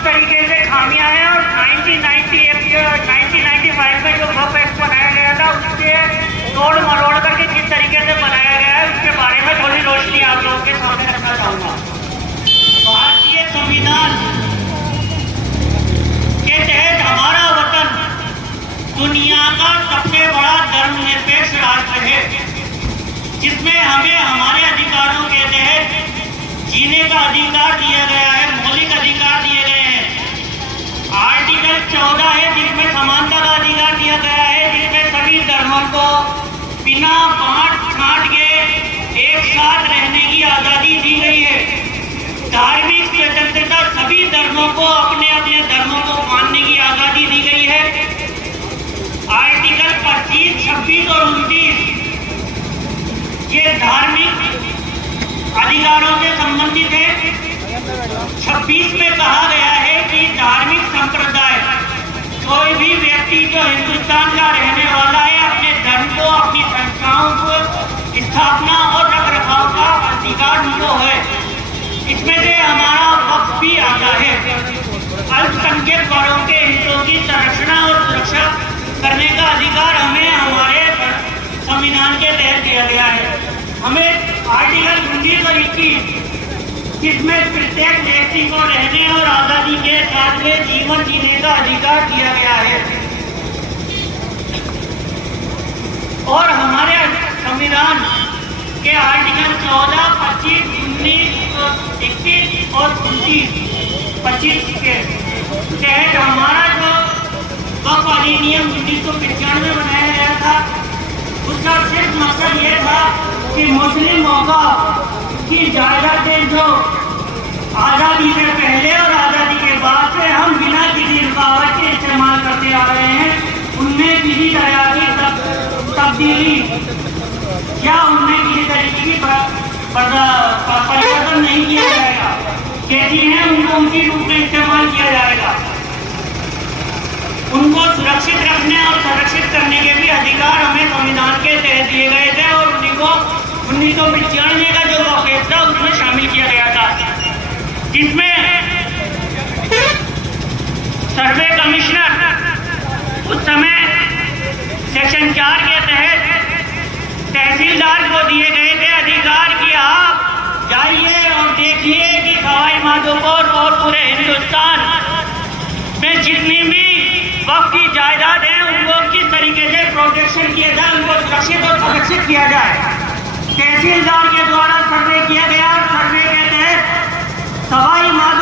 किस तरीके से खामियां हैं और 1995 में जो वक्फ एक्ट बनाया गया था उसके तोड़ मरोड़ करके किस तरीके से बनाया गया है उसके बारे में थोड़ी रोशनी आप लोगों के सामने रखना चाहूँगा। भारतीय संविधान के तहत हमारा वतन दुनिया का सबसे बड़ा धर्मनिरपेक्ष राष्ट्र है, जिसमें हमें हमारे अधिकारों के तहत जीने का अधिकार दिया गया है, मौलिक अधिकार दिए गए हैं। आर्टिकल 14 है जिसमें समानता का अधिकार दिया गया है, जिसमें सभी धर्मों को बिना बांट छांट के एक साथ रहने की आज़ादी दी गई है। धार्मिक स्वतंत्रता, सभी धर्मों को अपने अपने धर्मों को मानने की आज़ादी दी गई है। आर्टिकल 25, 26 और 29 ये धार्मिक अधिकारों से संबंधित है। 26 में कहा गया है कि धार्मिक संप्रदाय, कोई भी व्यक्ति जो हिंदुस्तान का रहने वाला है अपने धर्म को, अपनी संस्थाओं को स्थापना और रख रखाव का अधिकार उनको है। इसमें से हमारा वक्फ भी आता है। अल्पसंख्यक वर्गों के हितों की संरक्षण और सुरक्षा करने का अधिकार हमें हमारे संविधान के तहत दिया गया है। हमें आर्टिकल 19 और 21 जिसमें प्रत्येक व्यक्ति को रहने और आज़ादी के साथ में जीवन जीने का अधिकार दिया गया है। और हमारे संविधान के आर्टिकल 14, 25, 19, 21 और 25 के तहत हमारा जो वक्फ अधिनियम 1995 में बनाया गया था उसका सिर्फ मकसद ये था कि मुस्लिमों का की जायदादें जो आज़ादी से पहले और आज़ादी के बाद से हम बिना किसी रुकावट के इस्तेमाल करते आ रहे हैं, उनमें किसी तरह की तब्दीली या उनमें किसी तरीके की परिवर्तन नहीं किया जाएगा। जैसी हैं उनको उनकी रूप में इस्तेमाल किया जाएगा। उनको सुरक्षित रखने और संरक्षित करने के भी अधिकार हमें संविधान के तहत दिए गए थे और उन्हीं को 1995 का जो वक्फ था उसमें शामिल किया गया था, जिसमें सर्वे कमिश्नर उस समय सेक्शन 4 के तहत तहसीलदार को दिए गए थे अधिकार कि आप जाइए और देखिए कि सवाई माधोपुर और पूरे हिंदुस्तान में जितनी भी वक्फ की जायदाद है उनको किस तरीके से प्रोटेक्शन किया जाए, उनको सुरक्षित और संरक्षित किया जाए। तहसीलदार के द्वारा सर्वे किया गया। सर्वे के तहत सवाई माधोपुर